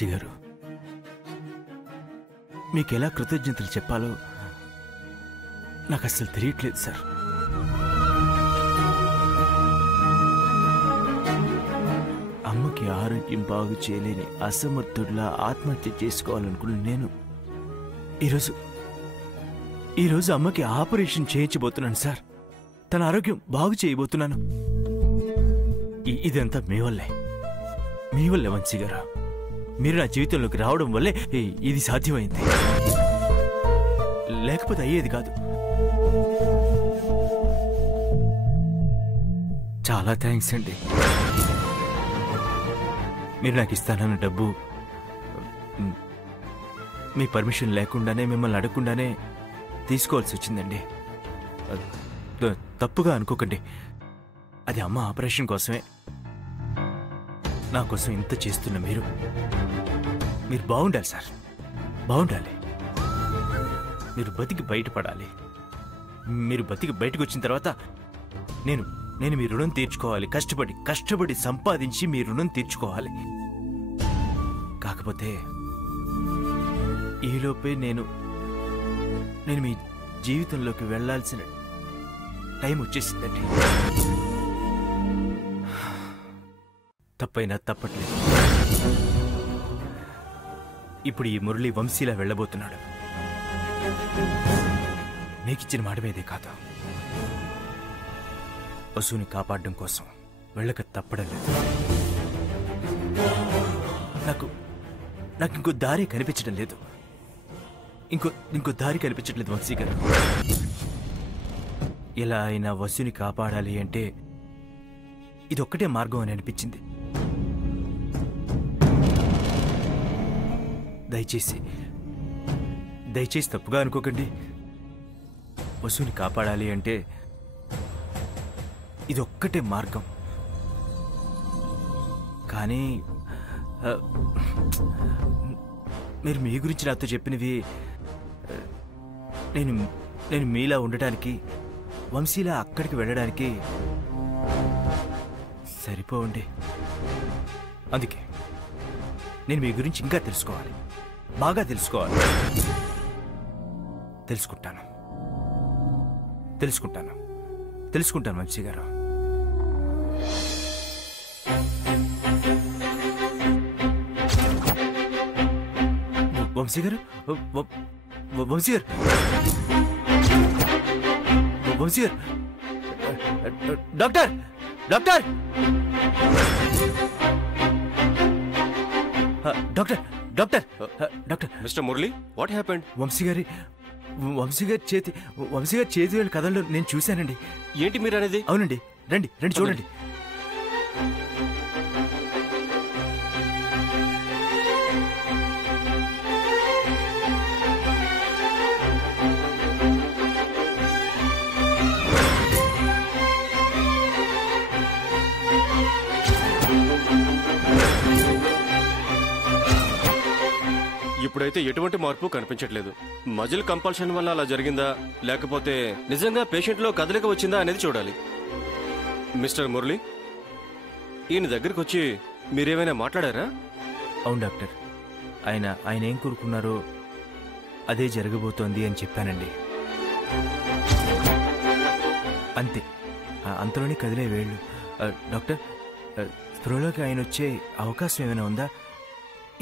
వంశీ గారు, మీకెలా కృతజ్ఞతలు చెప్పాలో నాకు అస్సలు తెలియట్లేదు సార్. అమ్మకి ఆరోగ్యం బాగు చేయలేని అసమర్థుడిలా ఆత్మహత్య చేసుకోవాలనుకున్న నేను ఈరోజు అమ్మకి ఆపరేషన్ చేయించబోతున్నాను సార్. తన ఆరోగ్యం బాగు చేయబోతున్నాను. ఇదంతా మీ వల్లే వంశీ గారు. మీరు నా జీవితంలోకి రావడం వల్లే ఇది సాధ్యమైంది, లేకపోతే అయ్యేది కాదు. చాలా థ్యాంక్స్ అండి. మీరు నాకు ఇస్తానన్న డబ్బు మీ పర్మిషన్ లేకుండానే, మిమ్మల్ని అడగకుండానే తీసుకోవాల్సి వచ్చిందండి. తప్పుగా అనుకోకండి. అది అమ్మ ఆపరేషన్ కోసమే. నా కోసం ఇంత చేస్తున్న మీరు బాగుండాలి సార్, బాగుండాలి. మీరు బతికి బయటపడాలి. మీరు బతికి బయటకు వచ్చిన తర్వాత నేను మీ రుణం తీర్చుకోవాలి. కష్టపడి సంపాదించి మీ రుణం తీర్చుకోవాలి. కాకపోతే ఈలోపే నేను మీ జీవితంలోకి వెళ్లాల్సిన టైం వచ్చేసిందండి. తప్పైనా తప్పట్లేదు. ఇప్పుడు ఈ మురళి వంశీలా వెళ్ళబోతున్నాడు. నీకిచ్చిన మాట మీదే కాదు, వసుని కాపాడడం కోసం వెళ్ళక తప్పడం లేదు. నాకు ఇంకో దారి కనిపించడం లేదు. ఇంకో దారి కనిపించట్లేదు వంశీ గారు. ఎలా అయినా వసుని కాపాడాలి అంటే ఇదొక్కటే మార్గం అని అనిపించింది. దయచేసి తప్పుగా అనుకోకండి. వసుని కాపాడాలి అంటే ఇదొక్కటే మార్గం. కానీ మీరు మీ గురించి నాతో చెప్పినవి నేను మీలా ఉండటానికి, వంశీలా అక్కడికి వెళ్ళడానికి సరిపోండి. అందుకే నేను మీ గురించి ఇంకా తెలుసుకోవాలి, బాగా తెలుసుకోవాలి. తెలుసుకుంటాను వంశీ గారు. వంశీ గారు, doctor doctor doctor doctor doctor mister Murali, what happened? Vamshi గారి చేతి వేలు కథల్లో నేను చూశానండి. ఏంటి మీరు అనేది? అవునండి, రండి చూడండి. ఇప్పుడైతే ఎటువంటి మార్పు కనిపించట్లేదు. మజిల్ కంపల్షన్ వల్ల అలా జరిగిందా, లేకపోతే నిజంగా పేషెంట్లో కదలిక వచ్చిందా అనేది చూడాలి. మిస్టర్ మురళి, ఈయన దగ్గరికి వచ్చి మీరేమైనా మాట్లాడారా? అవును డాక్టర్, ఆయన ఏం కోరుకున్నారో అదే జరగబోతోంది అని చెప్పానండి. అంతే, అంతలోనే కదిలే వేళ్ళు. డాక్టర్, స్పృహలోకి ఆయన వచ్చే అవకాశం ఏమైనా ఉందా?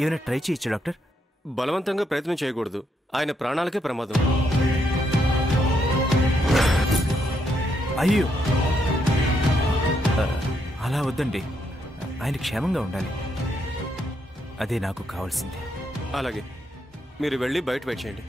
ఏమైనా ట్రై చేయొచ్చా డాక్టర్? బలవంతంగా ప్రయత్నం చేయకూడదు, ఆయన ప్రాణాలకే ప్రమాదం. అయ్యో, అలా వద్దండి. ఆయన క్షేమంగా ఉండాలి, అదే నాకు కావాల్సింది. అలాగే, మీరు వెళ్ళి బయట వెయిట్ చేయండి.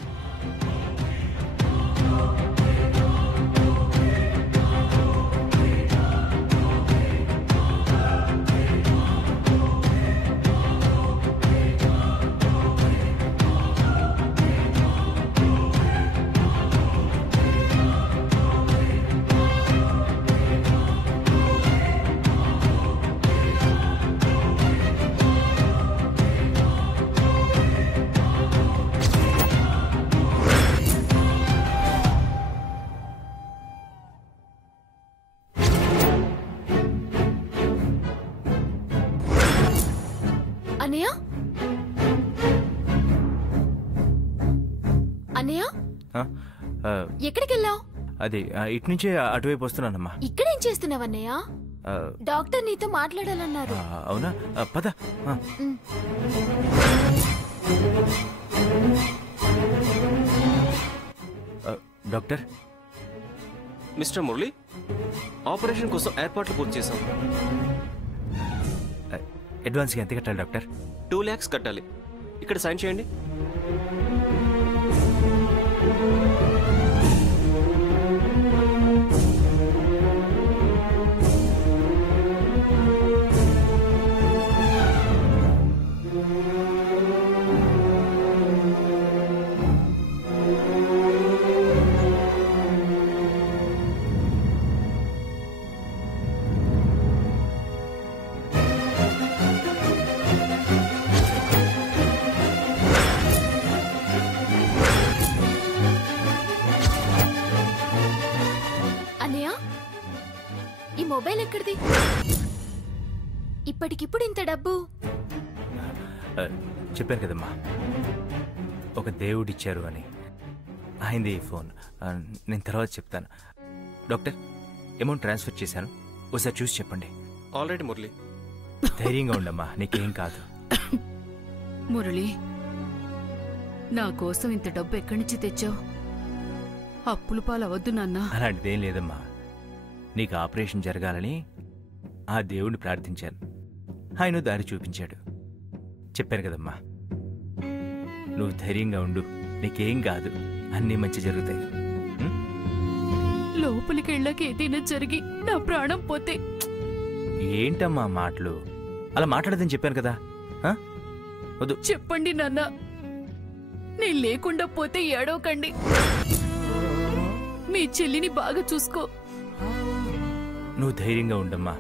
అన్నయ్య ఆ, ఆ, ఎక్కడికి వెళ్ళావు? అది ఇటు నుంచే అటువైపు వస్తున్నానమ్మా. ఇక్కడేం చేస్తున్నావు అన్నయ్య? ఆ, డాక్టర్ నీతో మాట్లాడాలన్నారు. అవునా? పద. ఆ. ఉమ్. డాక్టర్, మిస్టర్ మురళి, ఆపరేషన్ కోసం ఏర్పాట్లు పూర్తి చేశాం. అడ్వాన్స్గా ఎంత కట్టాలి డాక్టర్? 2 lakhs కట్టాలి. ఇక్కడ సైన్ చేయండి. అన్నయ్య, ఈ మొబైల్ ఎక్కడిది? ఇప్పటికిప్పుడు ఇంత డబ్బు? చెప్పాను కదమ్మా, ఒక దేవుడిచ్చారు అని. అయింది ఈ ఫోన్. నేను తర్వాత చెప్తాను. డాక్టర్, అమౌంట్ ట్రాన్స్ఫర్ చేశాను, ఒకసారి చూసి చెప్పండి. ఆల్రెడీ మురళి. ధైర్యంగా ఉండమ్మా, నీకేం కాదు. మురళి, నా కోసం ఇంత డబ్బు ఎక్కడి నుంచి తెచ్చావు? అప్పులు పాలవద్దు నాన్నా. అలాంటిదేం లేదమ్మా. నీకు ఆపరేషన్ జరగాలని ఆ దేవుడిని ప్రార్థించాను, ఆయన దారి చూపించాడు. చెప్పాను కదమ్మా, నువ్వు ధైర్యంగా ఉండు, నీకేం కాదు, అన్నీ మంచి జరుగుతాయి. ఉం? లోపలికి వెళ్ళాక ఏదైనా జరిగి నా ప్రాణం పోతే? ఏంటమ్మా మాటలు? అలా మాట్లాడదని చెప్పాను కదా. ఆ? వద్దు. చెప్పండి నాన్న, నేను లేకుండా పోతే ఏడవకండి. మీ చెల్లిని బాగా చూసుకో. నువ్వు ధైర్యంగా ఉండమ్మా.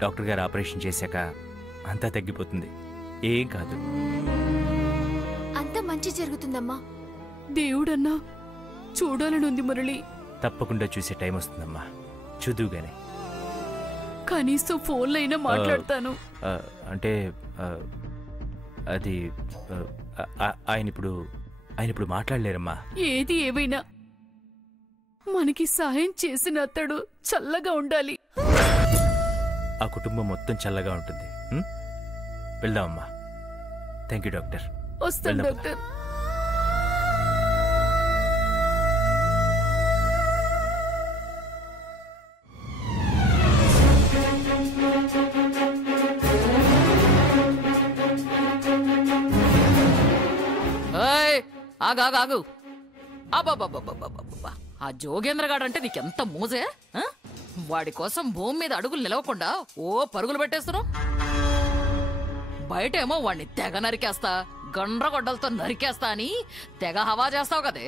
డాక్టర్ గారు ఆపరేషన్ చేశాక అంతా తగ్గిపోతుంది, ఏం కాదు. అంత మంచి జరుగుతుందమ్మా. దేవుడన్నా చూడాలనుంది మురళి. తప్పకుండా చూసే టైం వస్తుందమ్మా, చూదుగానే. కనీసం ఫోన్లో అయినా మాట్లాడతాను. అంటే అది ఆయన ఇప్పుడు మాట్లాడలేరమ్మా. ఏది ఏవైనా మనకి సహాయం చేసిన అతడు చల్లగా ఉండాలి. ఆ కుటుంబం మొత్తం చల్లగా ఉంటుంది. వెళ్దామమ్మా. Thank you doctor. వస్తాను డాక్టర్. ఆగాగాగు. అబ్బాబ్బాబ్బాబ్బాబ్బా, ఆ జోగేంద్రగాడంటే నీకెంత మోజే? వాడి కోసం భూమి మీద అడుగులు నిలవకుండా ఓ పరుగులు పెట్టేస్తున్నావు. బయటేమో వాడిని తెగ నరికేస్తా, గండ్రగొడ్డలతో నరికేస్తా అని తెగ హవా చేస్తావు కదే.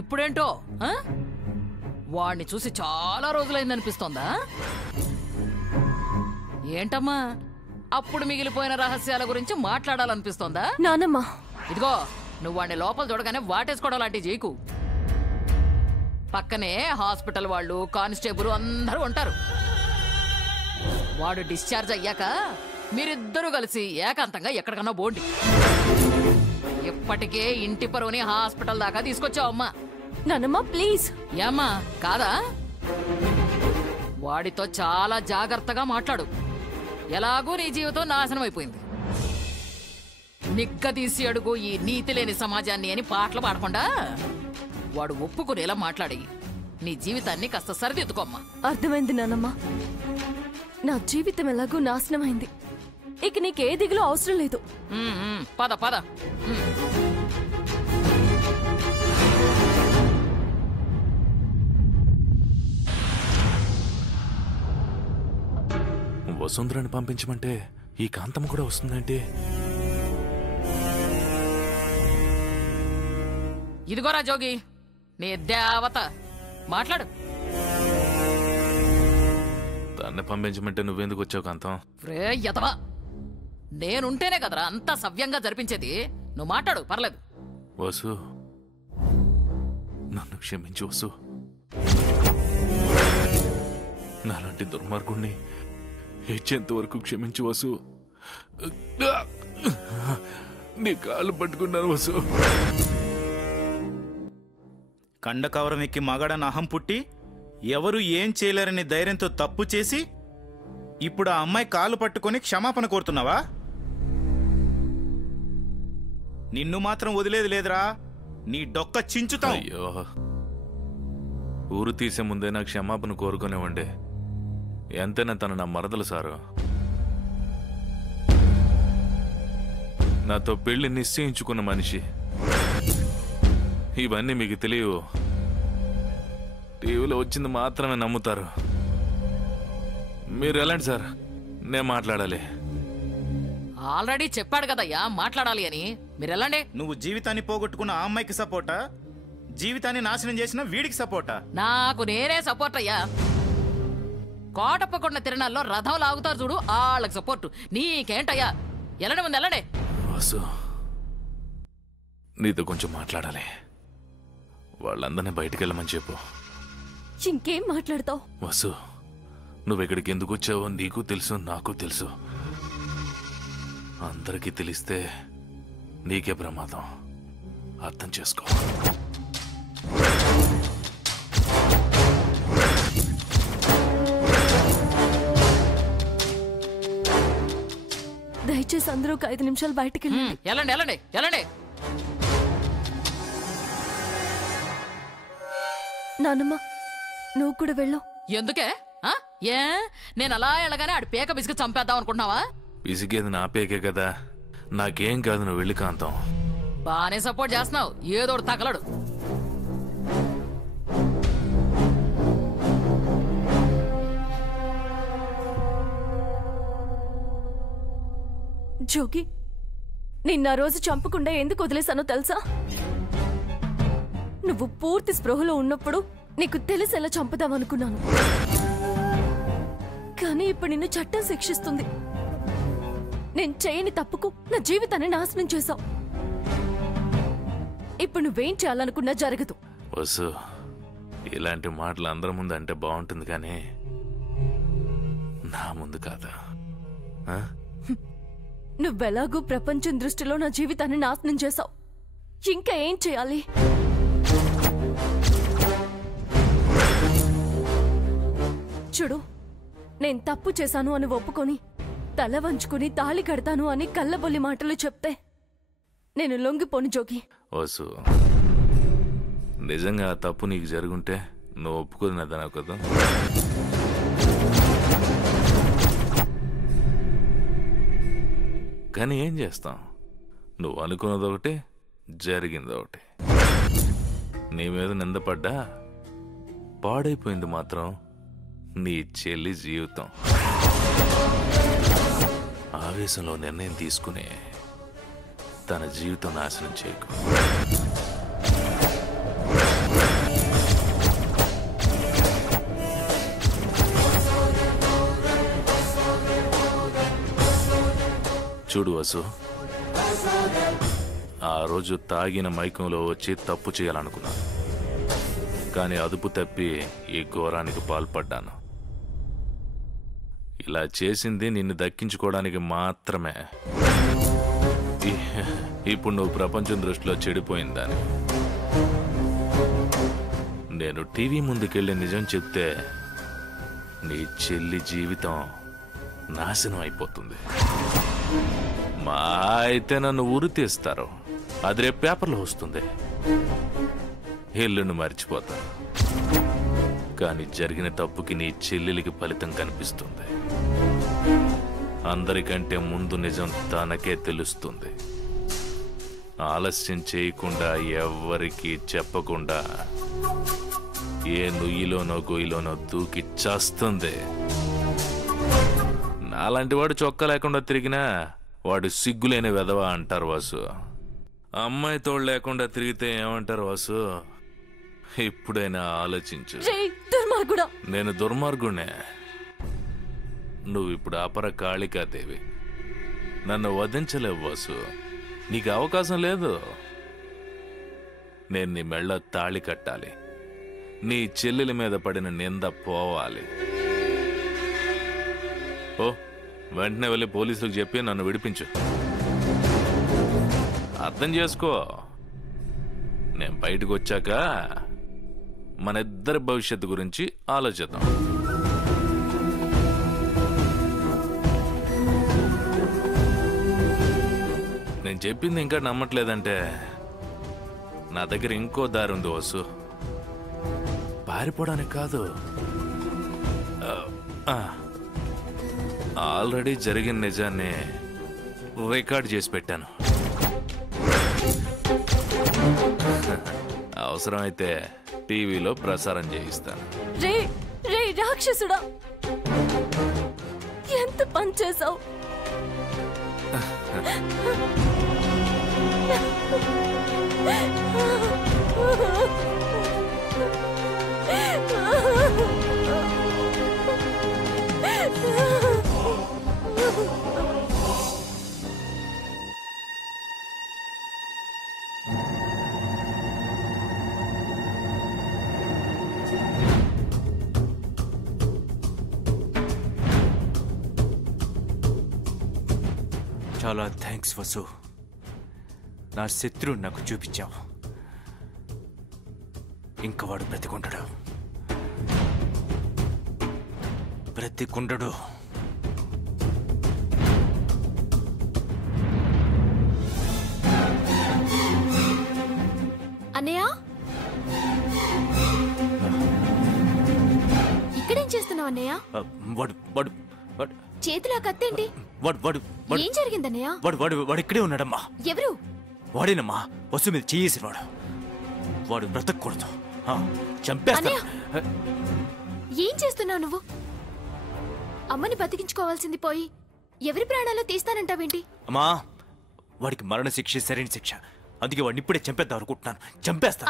ఇప్పుడేంటో వాడిని చూసి చాలా రోజులైందనిపిస్తోందా? ఏంటమ్మా, అప్పుడు మిగిలిపోయిన రహస్యాల గురించి మాట్లాడాలనిపిస్తోందా? నానమ్మా, ఇదిగో, నువ్వు వాడిని లోపల చూడగానే వాటేసుకోవడం లాంటివి చేయకు. పక్కనే హాస్పిటల్ వాళ్ళు, కానిస్టేబుల్ అందరూ ఉంటారు. వాడు డిశ్చార్జ్ అయ్యాక మీరిద్దరూ కలిసి ఏకాంతంగా ఎక్కడికన్నా పోండి. ఇప్పటికే ఇంటి పరువుని హాస్పిటల్ దాకా తీసుకొచ్చావమ్మా. నానమ్మా ప్లీజ్. ఏమ్మా కాదా? వాడితో చాలా జాగ్రత్తగా మాట్లాడు. ఎలాగూ నీ జీవితం నాశనం అయిపోయింది. నిగ్గదీసి అడుగు ఈ నీతి లేని సమాజాన్ని అని పాటలు పాడకుండా వాడు ఒప్పుకునేలా మాట్లాడి నీ జీవితాన్ని కాస్త సరిదిద్దుకోమ్మా. అర్థమైంది నానమ్మా, నా జీవితం ఎలాగో నాశనమైంది. ఇక నీకే దిగులు అవసరం లేదు. పద పద. వసుంధరని పంపించమంటే ఈ కాంతం కూడా వస్తుందంటే? ఇదిగోరా జోగి, నీ దేవత, మాట్లాడు. దాన్ని పంపించమంటే నువ్వెందుకు వచ్చావు కాంతం? రే యతవా, నేనుంటేనే కదరా అంతా సవ్యంగా జరిపించేది. నువ్వు మాట్లాడు, పర్లేదు. వసు, నన్ను క్షమించు వసు. నాలాంటి దుర్మార్గుణ్ణి ఏడ్చేంత వరకు క్షమించు వసు. నీ కాళ్ళు పట్టుకున్నాను వసు. కండకవరం ఎక్కి మగాడన్న అహం పుట్టి ఎవరు ఏం చేయలేరని ధైర్యంతో తప్పు చేసి ఇప్పుడు ఆ అమ్మాయి కాలు పట్టుకొని క్షమాపణ కోరుతున్నావా? నిన్ను మాత్రం వదిలేది లేదురా, నీ డొక్క చించుతాం. అయ్యో, ఊరు తీసే ముందే నా క్షమాపణ కోరుకునేవ్వండి. ఎంతైనా తను నా మరదలు సారు. నాతో పెళ్లి నిశ్చయించుకున్న మనిషి. ఇవన్నీ మీకు తెలియవు. టీవీలో వచ్చింది మాత్రమే నమ్ముతారు. మీరు ఎలాంటి సార్, నేను మాట్లాడాలి. ఆల్రెడీ చెప్పాడు కదయ్యా మాట్లాడాలి అని. మీరు వెళ్ళండి. నువ్వు జీవితాన్ని పోగొట్టుకున్న ఆ అమ్మాయికి సపోర్టా, జీవితాన్ని నాశనం చేసిన వీడికి సపోర్టా? నాకు నేనే సపోర్ట్ అయ్యా. కోటప్పకొండ తిరణాల్లో రథం లాగుతారు చూడు, వాళ్ళకి సపోర్టు. నీకేంటయ్యా? వెళ్ళండి, ముందు వెళ్ళండి. వాసు, నీతో కొంచెం మాట్లాడాలి. వాళ్ళందరినీ బయటికి వెళ్ళమని చెప్పు. ఇంకేం మాట్లాడతావు? వాసు, నువ్వు ఇక్కడికి ఎందుకు వచ్చావో నీకు తెలుసు, నాకు తెలుసు. అందరికీ తెలిస్తే నీకే ప్రమాదం. అర్థం చేసుకో. దయచేసి అందరూ ఒక 5 నిమిషాలు బయటికి వెళ్ళండి. వెళ్ళండి వెళ్ళండి వెళ్ళండి. నానమ్మ, నువ్వు కూడా వెళ్ళు. ఎందుకే? ఆ? ఏ నేను అలా వెళ్ళగానే ఆడి పేక బిసికి చంపేద్దాం అనుకుంటున్నావా? పిసికేది నా పేకే కదా, నాకేం కాదు. నువ్వు వెళ్ళి కాంతం. బానే సపోర్ట్ చేస్తున్నావు, ఏదోడు తగలడు. జోగి, నిన్న రోజు చంపకుండా ఎందుకు వదిలేశానో తెలుసా? నువ్వు పూర్తి స్పృహలో ఉన్నప్పుడు నీకు తెలిసేలా చంపుదామనుకున్నాను. కానీ ఇప్పుడు నిన్ను చట్టం శిక్షిస్తుంది. నేను చేయని తప్పుకు నా జీవితాన్ని నాశనం చేశావు. ఇప్పుడు నువ్వేం చేయాలనుకున్నా జరగదు. వసు, ఇలాంటి మాటలు అందరి ముందు అంటే బాగుంటుంది, కానీ నా ముందు కాదా? నువ్వెలాగూ ప్రపంచం దృష్టిలో నా జీవితాన్ని నాశనం చేశావు. ఇంకా ఏం చేయాలి? చూడు, నేను తప్పు చేశాను అని ఒప్పుకొని తల వంచుకుని తాళి కడతాను అని కళ్ళబొల్లి మాటలు చెప్తే నేను లొంగిపోను జోగి. వసు, నిజంగా ఆ తప్పు నీకు జరుగుంటే నువ్వు ఒప్పుకున్నదనా కదా? కానీ ఏం చేస్తాం? నువ్వు అనుకున్నది ఒకటి, జరిగింది ఒకటి. నీ మీద నిందపడ్డా పాడైపోయింది మాత్రం నీ చెల్లి జీవితం. ఆవేశంలో నిర్ణయం తీసుకుని తన జీవితం నాశనం చేయకు. చూడు వసు, ఆ రోజు తాగిన మైకంలో వచ్చి తప్పు చేయాలనుకున్నాను, కానీ అదుపు తప్పి ఈ ఘోరానికి పాల్పడ్డాను. ఇలా చేసింది నిన్ను దక్కించుకోవడానికి మాత్రమే. ఇప్పుడు నువ్వు ప్రపంచం దృష్టిలో చెడిపోయిందని. నేను టీవీ ముందుకెళ్ళి నిజం చెప్తే నీ చెల్లి జీవితం నాశనం అయిపోతుంది. మా అయితే నన్ను ఉరి తీస్తారు, అది రేపు పేపర్లో వస్తుంది, ఇల్లును మర్చిపోతా. కానీ జరిగిన తప్పుకి నీ చెల్లెలికి ఫలితం కనిపిస్తుంది. అందరికంటే ముందు నిజం తనకే తెలుస్తుంది. ఆలస్యం చేయకుండా ఎవ్వరికీ చెప్పకుండా ఏ నుయ్యిలోనో గొయ్యిలోనో దూకి చేస్తుంది. నాలాంటి వాడు చొక్కా లేకుండా తిరిగినా వాడు సిగ్గులేని వెధవ అంటారు వాసు. అమ్మాయి తోడు లేకుండా తిరిగితే ఏమంటారు వాసు? ఇప్పుడైనా ఆలోచించు. నేను దుర్మార్గుణ్ణే. నువ్వు ఇప్పుడు అపర కాళికాదేవి. నన్ను వధించలేవు వాసు, నీకు అవకాశం లేదు. నేను నీ మెళ్ళ తాళి కట్టాలి, నీ చెల్లెల మీద పడిన నింద పోవాలి. ఓ, వెంటనే వెళ్ళి పోలీసులకు చెప్పి నన్ను విడిపించు. అర్థం చేసుకో. నేను బయటకు వచ్చాక మన ఇద్దరి భవిష్యత్తు గురించి ఆలోచిద్దాం. నేను చెప్పింది ఇంకా నమ్మట్లేదంటే నా దగ్గర ఇంకో దారి ఉంది వసు. పారిపోవడానికి కాదు, ఆల్రెడీ జరిగిన నిజాన్ని రికార్డ్ చేసి పెట్టాను. అవసరమైతే టీవీలో ప్రసారం చేయిస్తాను. రే రే రాక్షసుడా, ఎంత పని చేసావు! చాలా థ్యాంక్స్ వసు. నా శత్రువు నాకు చూపించావు. ఇంకా వాడు బ్రతికుండడు. అన్నయ్య, ఇక్కడేం చేస్తున్నావు అన్నయ్య? వాడు వాడు వాడు చేతిలో కత్తేంటి? వాడు వాడు ఏం జరిగిందన్నయ్య? వాడు ఇక్కడే ఉన్నాడమ్మా. ఎవరు? వాడేనమ్మా వసు మీద చేసినవాడు. వాడు బ్రతకూడదు. చంపేస్తా. ఏం చేస్తున్నావు నువ్వు? అమ్మని బతికించుకోవాల్సింది పోయి ఎవరి ప్రాణాలు తీస్తానంటావేంటి? అమ్మా, వాడికి మరణ శిక్ష సరైన శిక్ష. అందుకే వాడిని ఇప్పుడే చంపేద్దాం అనుకుంటున్నాను. చంపేస్తా.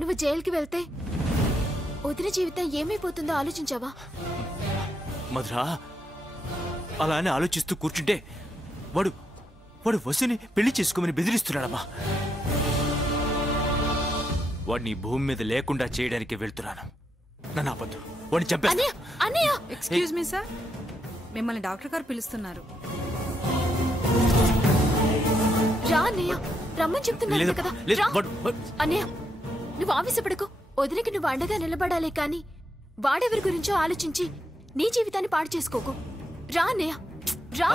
నువ్వు జైలుకి వెళ్తే వదిన జీవితం ఏమైపోతుందో ఆలోచించావా? మధురా, అలా అని ఆలోచిస్తూ కూర్చుంటే వాడు వాడు వసుని పెళ్లి చేసుకోమని బెదిరిస్తున్నాడమ్మా. వాడిని ఈ భూమి మీద లేకుండా చేయడానికి వెళ్తున్నాను. నన్ను ఆపొద్దు. వాడిని చంపేస్తా. ఎక్స్క్యూజ్ మీ సార్, మిమ్మల్ని డాక్టర్ గారు పిలుస్తున్నారు. రా అన్నయ్య, రమ్మని చెప్తున్నాను కదా. అన్నయ్య, నువ్వు ఆవేశపడకు. వదిలికి నువ్వు అండగా నిలబడాలే కాని వాడెవరి గురించో ఆలోచించి నీ జీవితాన్ని పాడు చేసుకోకు. రా అన్నయ్య, రా.